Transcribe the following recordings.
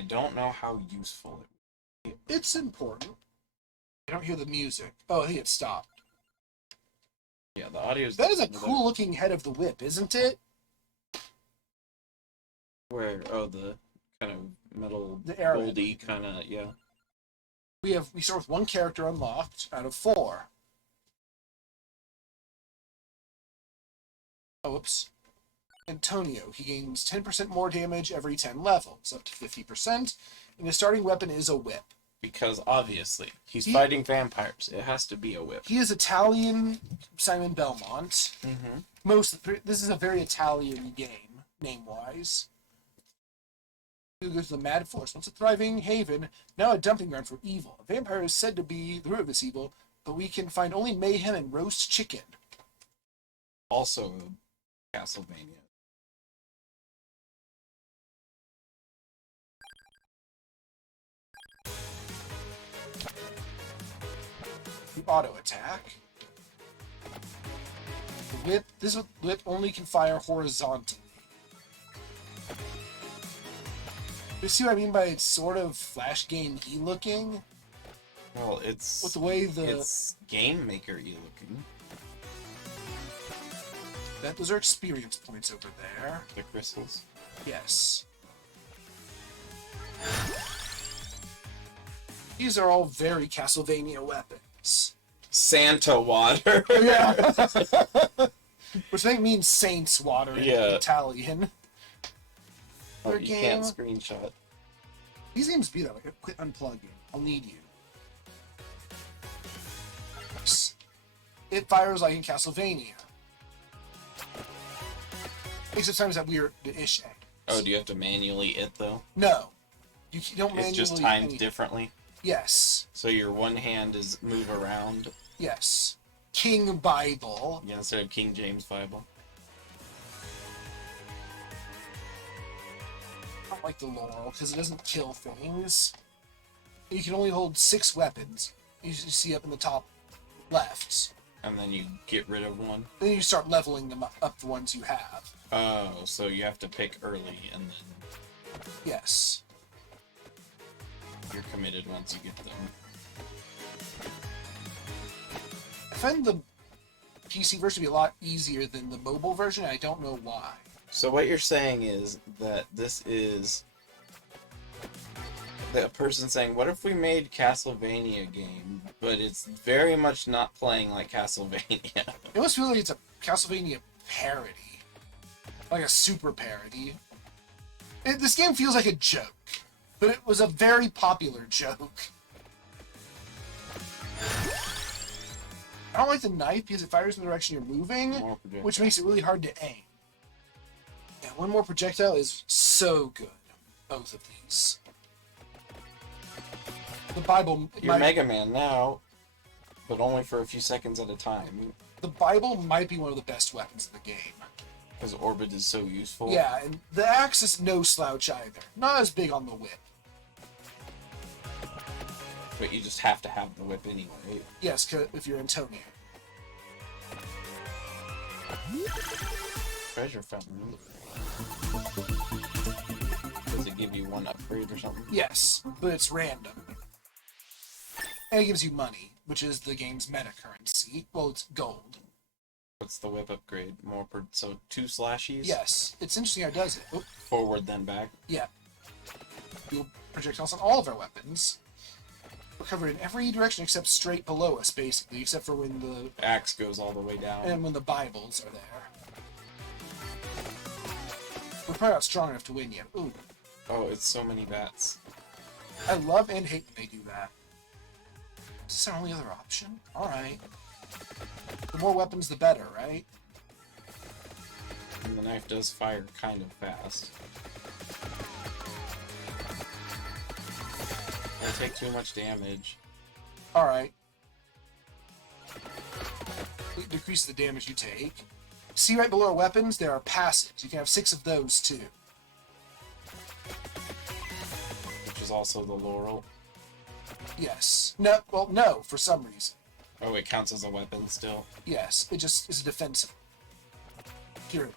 I don't know how useful it. It's important. I don't hear the music. Oh, I think it stopped. Yeah, the audio's. That is a cool looking head of the whip, isn't it? Where? Oh, the kind of metal, The arrow. goldy kind of, yeah. We start with one character unlocked out of 4. Oh, whoops. Antonio. He gains 10% more damage every 10 levels, up to 50%, and his starting weapon is a whip. Because obviously he's fighting vampires. It has to be a whip. He is Italian Simon Belmont. Mm-hmm. This is a very Italian game, name-wise. We go to the Mad Forest, once a thriving haven, now a dumping ground for evil. A vampire is said to be the root of this evil, but we can find only mayhem and roast chicken. Also, Castlevania. The auto attack. The whip. This whip only can fire horizontally. You see what I mean by it's sort of Flash game-y looking? Well, it's With the way it's game maker-y looking. Those are experience points over there. The crystals. Yes. These are all very Castlevania weapons. Santa water. Yeah. Which I think means saints water in Yeah. Italian. Oh, Their you game. can't screenshot. These games be that way. Quit unplugging. I'll need you. It fires like in Castlevania. Except sometimes that weird-ish angle. Oh, do you have to manually it though? No. You don't manually... It's just timed differently. Yes. So your one hand is move around. Yes. King Bible. Yeah, instead of King James Bible. I don't like the laurel because it doesn't kill things. You can only hold 6 weapons. You see up in the top left. And then you get rid of one. Then you start leveling them up the ones you have. Oh, so you have to pick early and then Yes. you're committed once you get them. I find the PC version to be a lot easier than the mobile version. I don't know why. So what you're saying is that this is the person saying, what if we made Castlevania game, but it's very much not playing like Castlevania? It almost feels like it's a Castlevania parody. Like a super parody. This game feels like a joke. But it was a very popular joke. I don't like the knife because it fires in the direction you're moving, which makes it really hard to aim. Yeah, one more projectile is so good. Both of these. The Bible... You're Mega Man now, but only for a few seconds at a time. The Bible might be one of the best weapons in the game. Because Orbit is so useful. Yeah, and the axe is no slouch either. Not as big on the whip. But you just have to have the whip anyway. Yes, if you're Antonio. Treasure fountain. Does it give you one upgrade or something? Yes, but it's random. And it gives you money, which is the game's meta currency. Well, it's gold. What's the whip upgrade? More per... So 2 slashies? Yes, it's interesting how it does it. Oop. Forward then back? Yeah. You'll projectiles on all of our weapons. We're covered in every direction except straight below us, basically, except for when the... Axe goes all the way down. And when the Bibles are there. We're probably not strong enough to win yet. Ooh. Oh, it's so many bats. I love and hate when they do that. Is this our only other option? Alright. The more weapons, the better, right? And the knife does fire kind of fast. Don't take too much damage. Alright. It decreases the damage you take. See right below our weapons, there are passives. You can have 6 of those, too. Which is also the laurel. Yes. No, well, no, for some reason. Oh, it counts as a weapon still? Yes, it just is a defensive. Purely.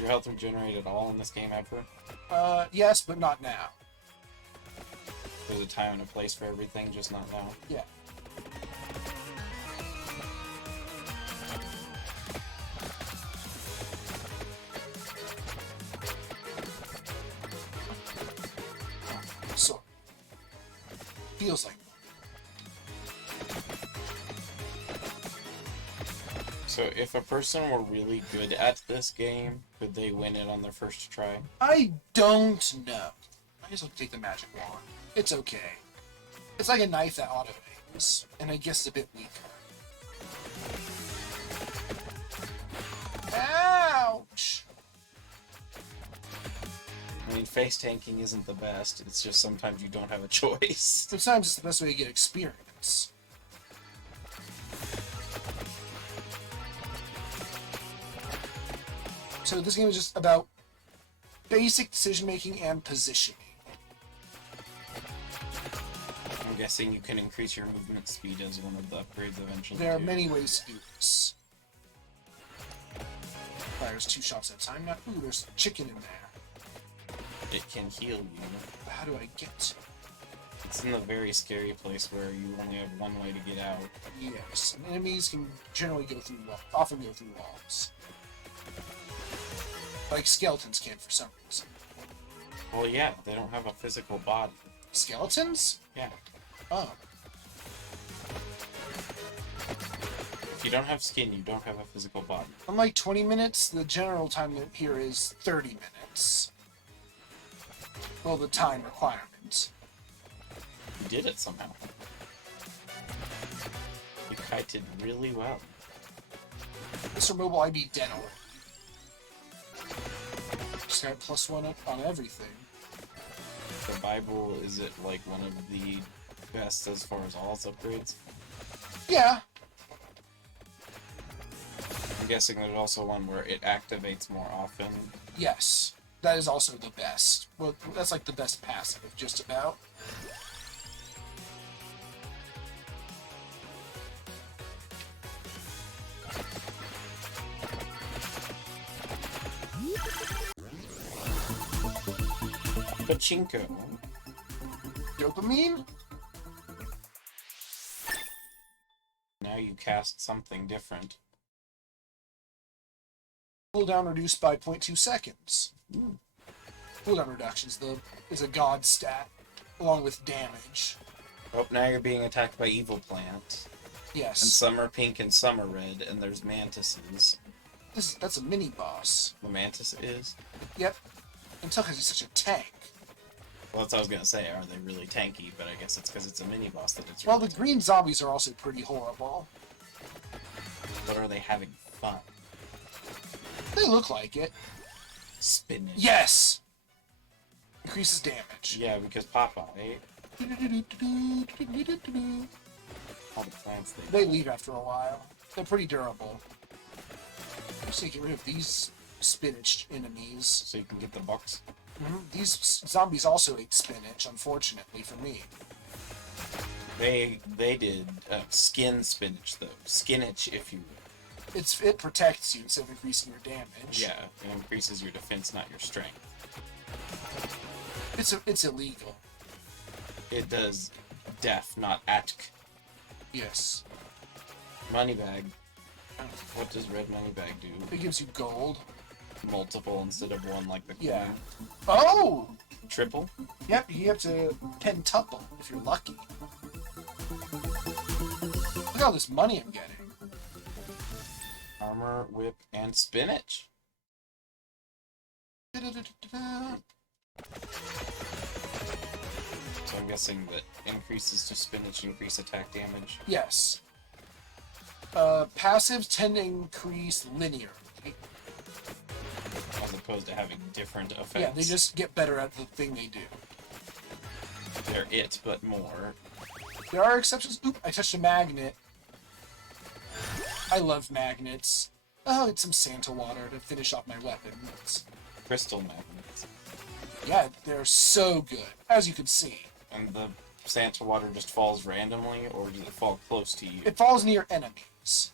your health regenerate at all in this game ever? Yes, but not now. There's a time and a place for everything, just not now. Yeah. So, feels like. So if a person were really good at this game, could they win it on their first try? I don't know. I guess I'll take the magic wand. It's okay. It's like a knife that auto aims, and I guess a bit weaker. Ouch! I mean, face tanking isn't the best. It's just sometimes you don't have a choice. Sometimes it's the best way to get experience. So this game is just about basic decision making and positioning. I'm guessing you can increase your movement speed as one of the upgrades eventually. There are too. many ways to do this. Fires 2 shots at a time. Now, ooh, there's chicken in there. It can heal you. How do I get? It's in the very scary place where you only have one way to get out. Yes, and enemies can generally often go through walls. Like skeletons can for some reason. Well, yeah, they don't have a physical body. Skeletons? Yeah. Oh. If you don't have skin, you don't have a physical body. Unlike 20 minutes, the general time here is 30 minutes. Well, the time requirement. You did it somehow. You kited really well. Mr. Mobile, I'd be dead already. Just got +1 up on everything. The Bible, is it like one of the best as far as all its upgrades? Yeah. I'm guessing there's also one where it activates more often. Yes. That is also the best. Well, that's like the best passive, just about. Pachinko. Dopamine? Now you cast something different. Cooldown reduced by 0.2 seconds. Cooldown reductions is a god stat, along with damage. Oh, now you're being attacked by evil plant. Yes. And some are pink and some are red, and there's mantises. That's a mini boss. The mantis is? Yep. Until because he's such a tank. Well, that's what I was gonna say. Are they really tanky? But I guess it's because it's a mini boss that it's. Well, really the green zombies are also pretty horrible. But are they having fun? They look like it. Spinach. Yes! Increases damage. Yeah, because Popeye. All the plants They leave after a while. They're pretty durable. So you get rid of these spinach enemies. So you can get the bucks. These zombies also ate spinach, unfortunately for me. They did skin spinach though. Skinach, if you will. It protects you instead of increasing your damage. Yeah, it increases your defense, not your strength. It's illegal. It does def, not atk. Yes. Moneybag. What does red moneybag do? It gives you gold. Multiple instead of one like the coin. Yeah. Oh! Triple? Yep, you have to pentuple if you're lucky. Look at all this money I'm getting. Armor, whip, and spinach. Da-da-da-da-da. So I'm guessing that increases to spinach increase attack damage. Yes. Passives tend to increase linearly. As opposed to having different effects. Yeah, they just get better at the thing they do. They're it, but more. There are exceptions. Oop, I touched a magnet. I love magnets. Oh, it's some Santa water to finish off my weapons. Crystal magnets. Yeah, they're so good, as you can see. And the Santa water just falls randomly, or does it fall close to you? It falls near enemies,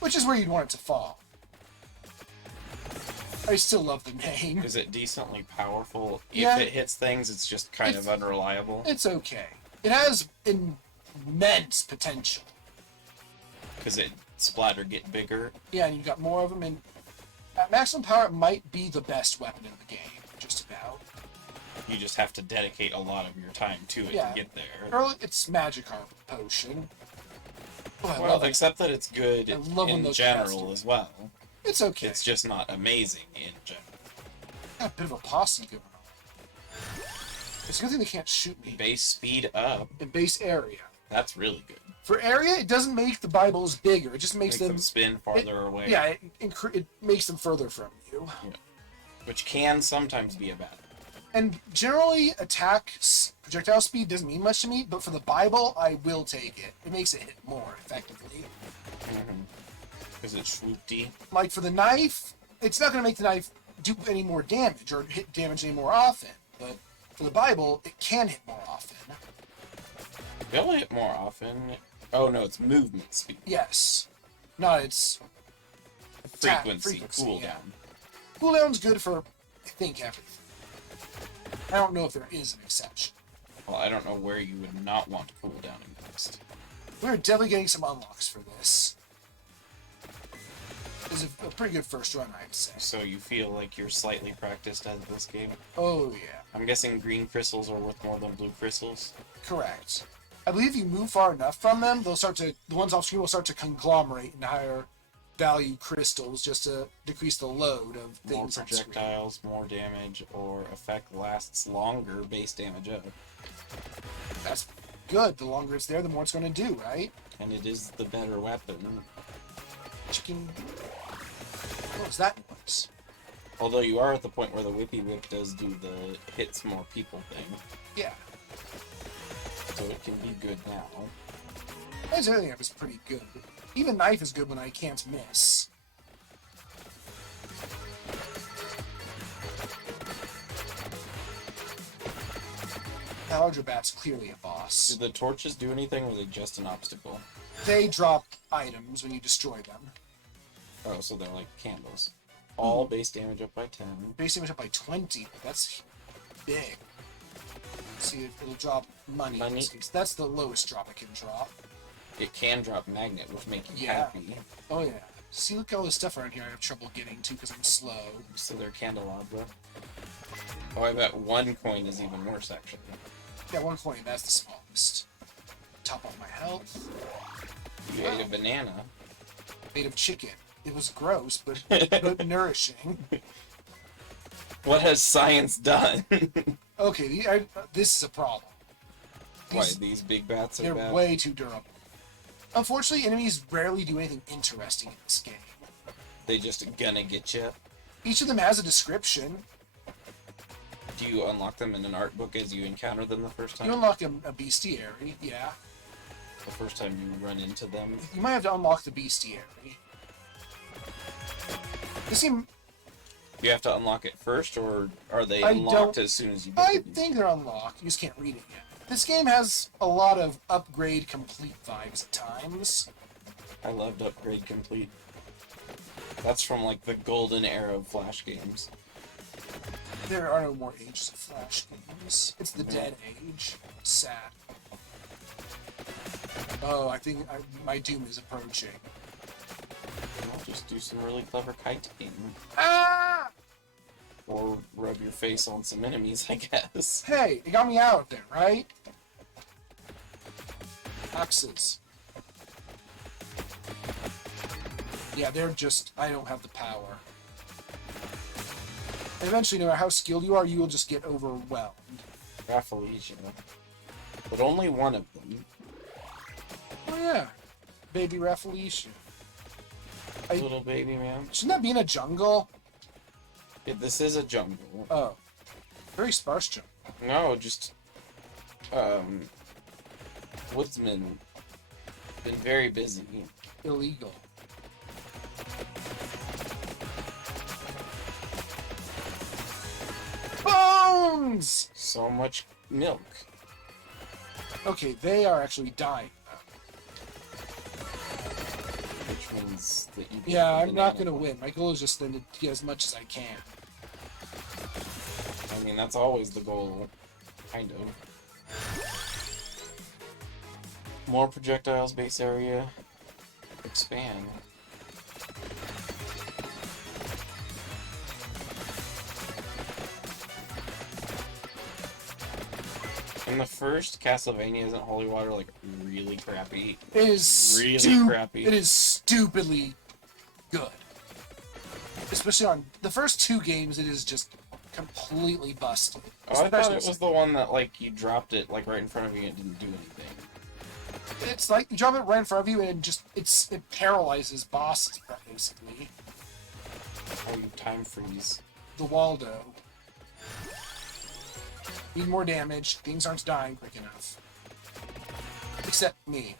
which is where you'd want it to fall. I still love the name. Is it decently powerful? Yeah. If it hits things, it's just kind of unreliable. It's okay. It has immense potential. Because it splatter get bigger. Yeah, and you've got more of them, and at maximum power, it might be the best weapon in the game, just about. You just have to dedicate a lot of your time to it Yeah. to get there. Or it's Magikarp potion. Oh, I Well, love it. except that it's good I love when in those general cast as well. It's okay. It's just not amazing in general. Got a bit of a posse going on. It's a good thing they can't shoot me. Base speed up, In base area. that's really good. For area, it doesn't make the Bibles bigger. It just makes Makes them... them spin farther away. Yeah, it makes them further from you. Which can sometimes be a bad thing. And generally, projectile speed doesn't mean much to me, but for the Bible, I will take it. It makes it hit more effectively. Because it's swoopty. Like for the knife, it's not going to make the knife do any more damage or hit damage any more often. But for the Bible, it can hit more often. They'll hit more often. Oh no, it's movement speed. Yes. Not its Frequency, cooldown. yeah. Cooldown's good for, I think, everything. I don't know if there is an exception. Well, I don't know where you would not want to cool down in next. We're definitely getting some unlocks for this. This is a pretty good first run, I'd say. So you feel like you're slightly practiced at this game? Oh, yeah. I'm guessing green crystals are worth more than blue crystals? Correct. I believe if you move far enough from them, the ones off screen will start to conglomerate into higher value crystals just to decrease the load of More things on screen. projectiles, more damage, or effect lasts longer, base damage up. That's good. The longer it's there, the more it's going to do, right? And it is the better weapon. Chicken. What was that noise? Although you are at the point where the Whippy Whip does do the hits more people thing. Yeah. So it can be good now. That's everything is pretty good. Even knife is good when I can't miss. Aldrabat's clearly a boss. Do the torches do anything, or are they just an obstacle? They drop items when you destroy them. Oh, so they're like candles. All base damage up by 10. Base damage up by 20. That's big. Let's see if it'll drop money. In Money? this case. That's the lowest drop it can drop. It can drop magnet, which make you Yeah. happy. Oh yeah. See, look at all this stuff around here I have trouble getting to because I'm slow. So they're candelabra. Oh, I bet one coin is even worse, actually. Yeah, one coin. That's the smallest. Top off my health. You ate a banana. Made of chicken. It was gross, but nourishing. What has science done? Okay, this is a problem. Why, these big bats are They're bad? way too durable. Unfortunately, enemies rarely do anything interesting in this game. They just gonna get you. Each of them has a description. Do you unlock them in an art book as you encounter them the first time? You unlock a bestiary, yeah. The first time you run into them? You might have to unlock the bestiary. They seem... You have to unlock it first, or are they I unlocked don't- as soon as you get I them? think they're unlocked. You just can't read it yet. This game has a lot of upgrade complete vibes at times. I loved Upgrade Complete. That's from like the golden era of Flash games. There are no more ages of Flash games. It's the dead age. Sad. Oh, I think my doom is approaching. I'll just do some really clever kiting. Ah! Or rub your face on some enemies, I guess. Hey, it got me out there, right? Axes. Yeah, they're just... I don't have the power. And eventually, no matter how skilled you are, you will just get overwhelmed. Rafflesia. But only one of them. Oh yeah, baby Rafflesia. Little baby man. Shouldn't that be in a jungle? Yeah, this is a jungle. Oh, very sparse jungle. No, just... Woodsman. Been very busy. Illegal. Bones! So much milk. Okay, they are actually dying. Which means that you. Yeah, I'm not gonna win. My goal is just then to get as much as I can. I mean, that's always the goal, kind of. More projectiles, base area, expand. In the first Castlevania, isn't Holy Water like really crappy? It is Really crappy. It is stupidly good. Especially on the first 2 games, it is just completely busted. Oh, I thought it was the one that like you dropped it like right in front of you and it didn't do anything. It's like you drop it right in front of you and it paralyzes bosses basically. Oh, you time freeze. The Waldo. Need more damage. Things aren't dying quick enough. Except me.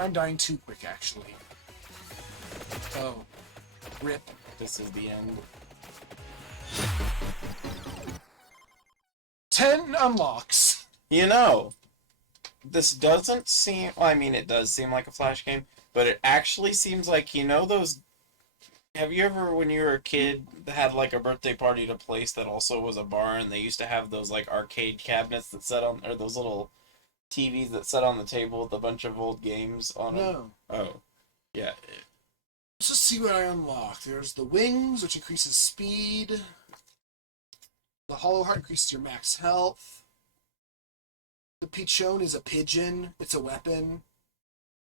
I'm dying too quick, actually. Oh. Rip. This is the end. 10 unlocks. You know, this doesn't seem... Well, I mean, it does seem like a Flash game, but it actually seems like, you know those... Have you ever, when you were a kid, had like a birthday party at a place that also was a bar, and they used to have those like arcade cabinets that set on... Or those little TVs that set on the table with a bunch of old games on them? No. Oh. Yeah. Let's just see what I unlock. There's the wings, which increases speed. The hollow heart increases your max health. The Pichon is a pigeon. It's a weapon.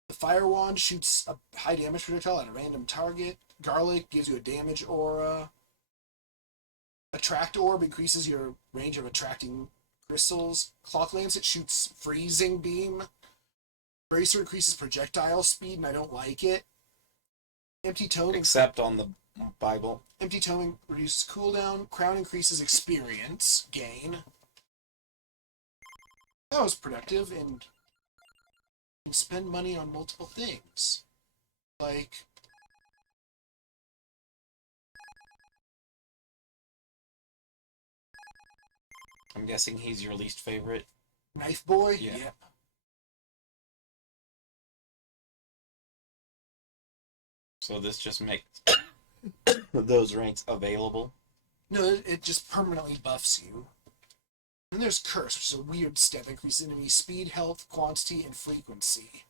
The fire wand shoots a high damage projectile at a random target. Garlic gives you a damage aura. Attract orb increases your range of attracting crystals. Clock lancet shoots freezing beam. Bracer increases projectile speed, and I don't like it. Empty tone Except on the Bible. Empty tone reduces cooldown. Crown increases experience gain. That was productive, and you can spend money on multiple things. Like... I'm guessing he's your least favorite. Knife Boy? Yeah. Yep. So this just makes those ranks available. No, it just permanently buffs you. And there's Curse, which is a weird step. Increases enemy speed, health, quantity, and frequency.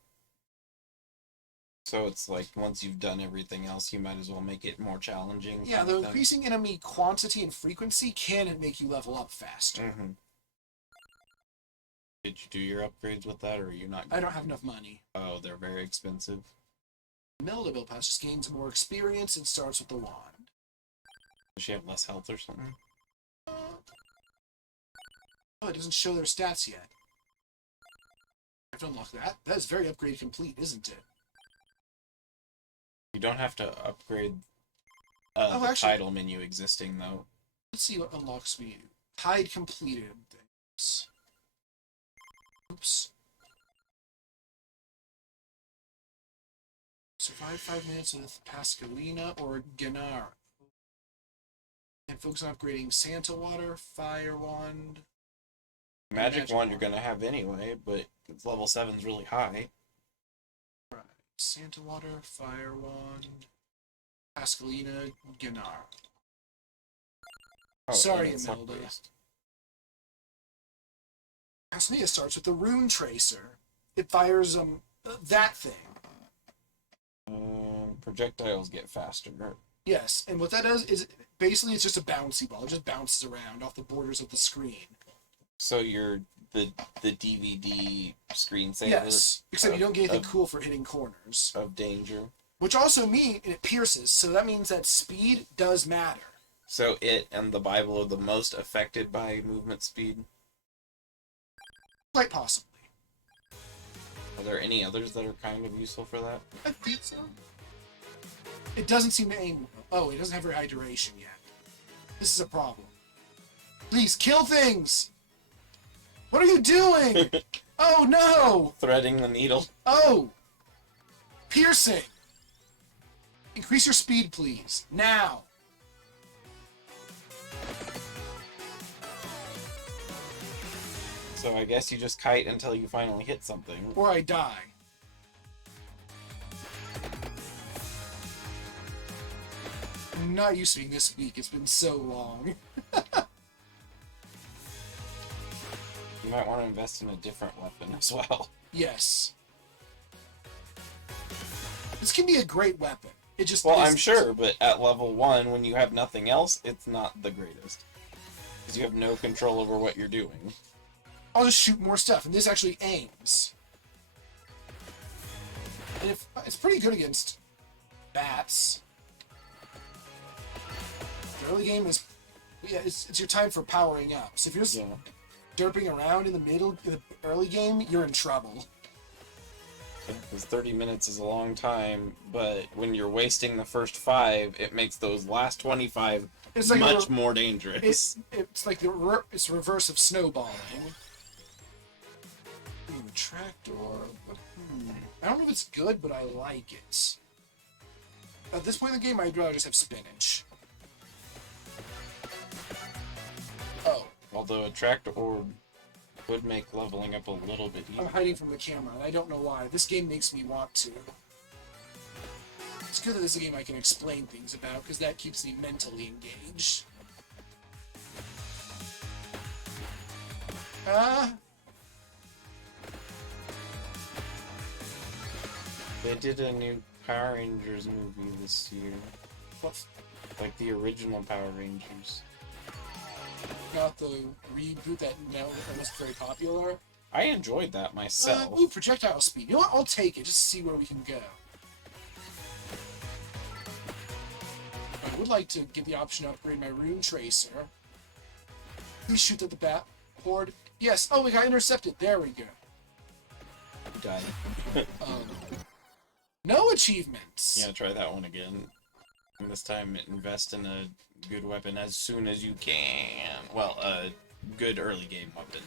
So it's like once you've done everything else, you might as well make it more challenging. Yeah, though increasing enemy quantity and frequency can make you level up faster. Mm-hmm. Did you do your upgrades with that, or are you not? I don't have enough money. Oh, they're very expensive. Melda Bill Pass just gains more experience and starts with the wand. Does she have less health or something? Oh, it doesn't show their stats yet. I have to unlock that. That is very upgrade complete, isn't it? You don't have to upgrade Oh, the actually- title menu existing, though. Let's see what unlocks me. Hide completed things. Oops. Survive 5 minutes with Pascalina or Gennaro. And focus on upgrading Santa Water, Fire Wand. Magic wand you're gonna have anyway, but level 7's really high. Right. Santa Water, Fire Wand, Pascalina, Gennaro. Oh, Sorry, and it's Imelda. upgrades. Pascalina starts with the Rune Tracer. It fires that thing. Projectiles get faster. Yes, and what that does is basically it's just a bouncy ball. It just bounces around off the borders of the screen. So you're the DVD screensaver. Yes, except you don't get anything of, cool for hitting corners. of danger. Which also means it pierces, so that means that speed does matter. So it and the Bible are the most affected by movement speed. Quite possibly. Are there any others that are kind of useful for that? I think so. It doesn't seem to aim. Oh, it doesn't have very high duration yet. This is a problem. Please kill things! What are you doing? Oh no! Threading the needle. Oh! Piercing! Increase your speed, please. Now! So I guess you just kite until you finally hit something. Or I die. I'm not used to being this weak. It's been so long. You might want to invest in a different weapon as well. Yes. This can be a great weapon. It just Well, I'm isn't. sure, but at level 1, when you have nothing else, it's not the greatest. Because you have no control over what you're doing. I'll just shoot more stuff, and this actually aims. And if it's pretty good against bats. The early game is, yeah, it's your time for powering up. So if you're just Yeah. derping around in the early game, you're in trouble. Because 30 minutes is a long time, but when you're wasting the first 5, it makes those last 25 It's like much more dangerous. it's like it's the reverse of snowballing. Ooh, tractor. I don't know if it's good, but I like it. At this point in the game, I'd rather just have spinach. Oh, Although a tracked orb would make leveling up a little bit I'm easier. hiding from the camera, and I don't know why. This game makes me want to. It's good that this is a game I can explain things about, because that keeps me mentally engaged. They did a new Power Rangers movie this year. What? Like the original Power Rangers. Not the reboot that now was very popular. I enjoyed that myself. Ooh, projectile speed. You know what? I'll take it, just to see where we can go. I would like to get the option to upgrade my Rune Tracer. Please shoot at the bat horde. Yes. Oh, we got intercepted. There we go. Died. No achievements. Yeah, try that one again. And this time invest in a good weapon as soon as you can. Well, a good early game weapon.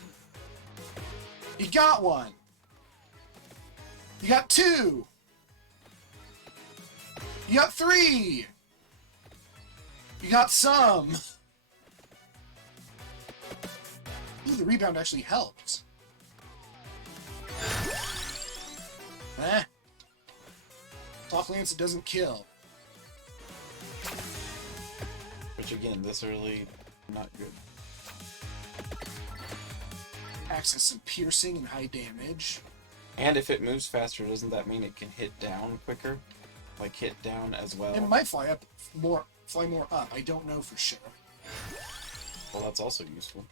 You got one. You got 2. You got 3. You got some. Ooh, the rebound actually helped. Eh. Clock Lance doesn't kill. Which again, this early, not good. Axe has some piercing and high damage. And if it moves faster, doesn't that mean it can hit down quicker? Like hit down as well? It might fly more up. I don't know for sure. Well, that's also useful.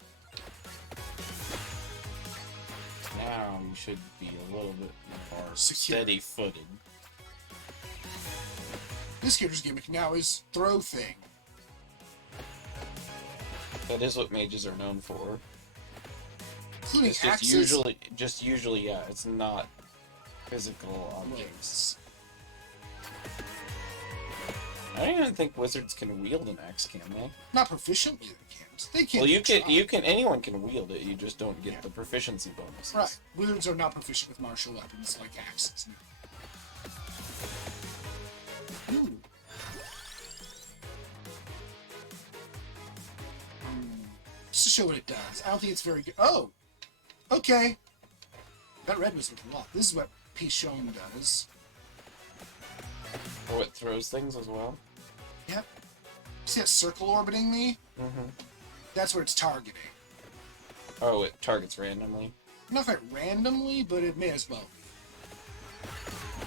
Now you should be a little bit more Secure. steady-footed. This character's gimmick now is throw thing. That is what mages are known for. Including It's just axes. usually, yeah, it's not physical objects. I don't even think wizards can wield an axe, can they? Not proficiently, they can't. They can't. Well, try. anyone can wield it. You just don't get the proficiency bonuses. Right. Wizards are not proficient with martial weapons like axes. Ooh. Just to show what it does. I don't think it's very good. Oh! Okay. That red was looking locked. This is what Pichon does. Oh, it throws things as well. Yep. See that circle orbiting me? Mm-hmm. That's where it's targeting. Oh, it targets randomly. Not quite randomly, but it may as well be.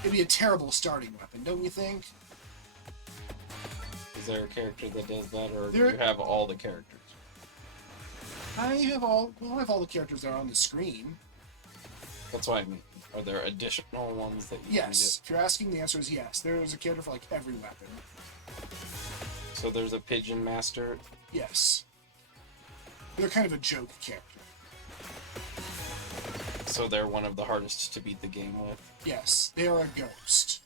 It'd be a terrible starting weapon, don't you think? Is there a character that does that, or do There- you have all the characters? I have all the characters that are on the screen. That's what I mean. Are there additional ones that you Yes. If you're asking, the answer is yes. There is a character for like every weapon. can get? So there's a pigeon master. Yes. They're kind of a joke character. So they're one of the hardest to beat the game with. Yes. They are a ghost.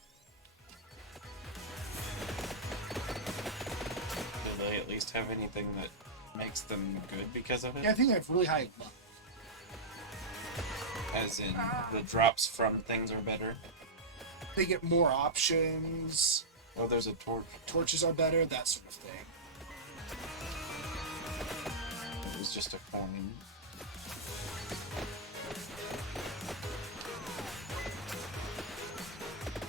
Do they at least have anything that makes them good because of it? Yeah, I think they have really high luck. As in, the drops from things are better. They get more options. Oh, there's a torch. Torches are better, that sort of thing. It was just a coin.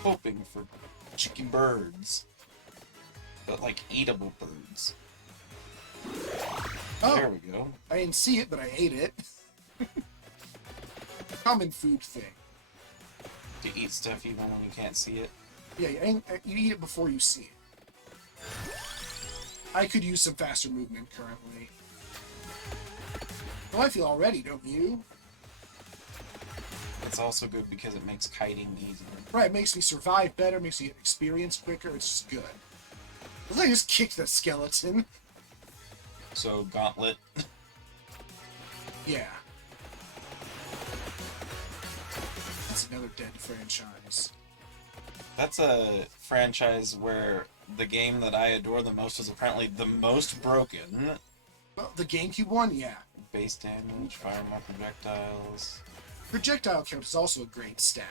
Hoping for chicken birds. but like eatable birds. Oh, There we go. I didn't see it, but I ate it. Common food thing. To eat stuff even when you can't see it. Yeah, you eat it before you see it. I could use some faster movement currently. Well, I feel already, don't you? It's also good because it makes kiting easier. Right, it makes me survive better, makes me get experience quicker, it's just good. I just kicked the skeleton. So, Gauntlet. Yeah. That's another dead franchise. That's a franchise where the game that I adore the most is apparently the most broken. Well, the GameCube one, yeah. Base damage, fire more projectiles. Projectile count is also a great stat.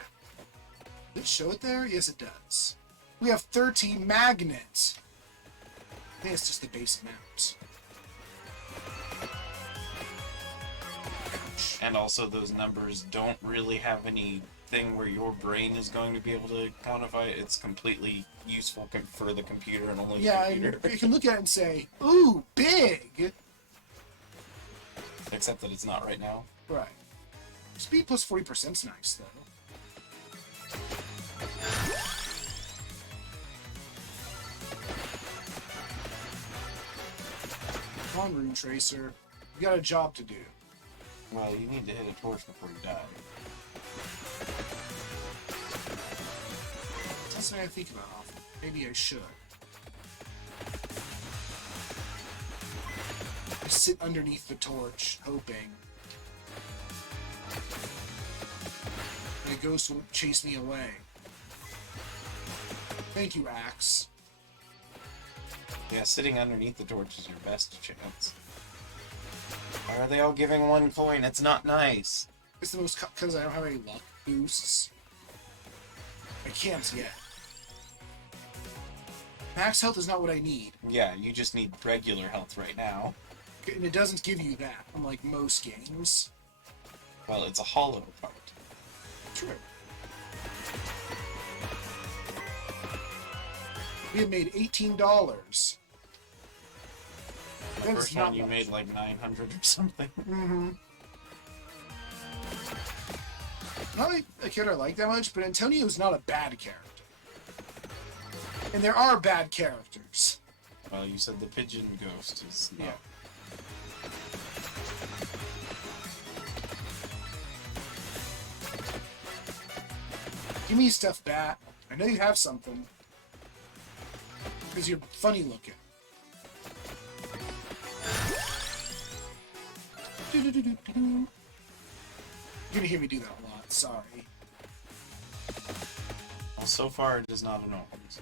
Does it show it there? Yes, it does. We have 13 magnets. I think it's just the base amount. Ouch. And also those numbers don't really have anything where your brain is going to be able to quantify it. It's completely useful for the computer and only Yeah, the and computer. you can look at it and say, ooh, big! Except that it's not right now. Right. Speed plus 40% is nice, though. Come on, Rune Tracer. You got a job to do. Well, you need to hit a torch before you die. That's something I think about often. Maybe I should. I sit underneath the torch, hoping that a ghost won't chase me away. Thank you, Axe. Yeah, sitting underneath the torch is your best chance. Why are they all giving 1 coin? It's not nice. It's the most because I don't have any luck boosts. I can't yet. Max health is not what I need, Yeah, you just need regular health right now. and it doesn't give you that, unlike most games. Well, it's a hollow part. True. We have made $18. The That is first not one you much. made like 900 or something. Not a character I like that much, but Antonio's not a bad character. And there are bad characters. Well, you said the pigeon ghost is not. Yeah. Give me stuff, Bat. I know you have something. Because you're funny looking. You're gonna hear me do that a lot, sorry. Well, so far it is not annoying. So.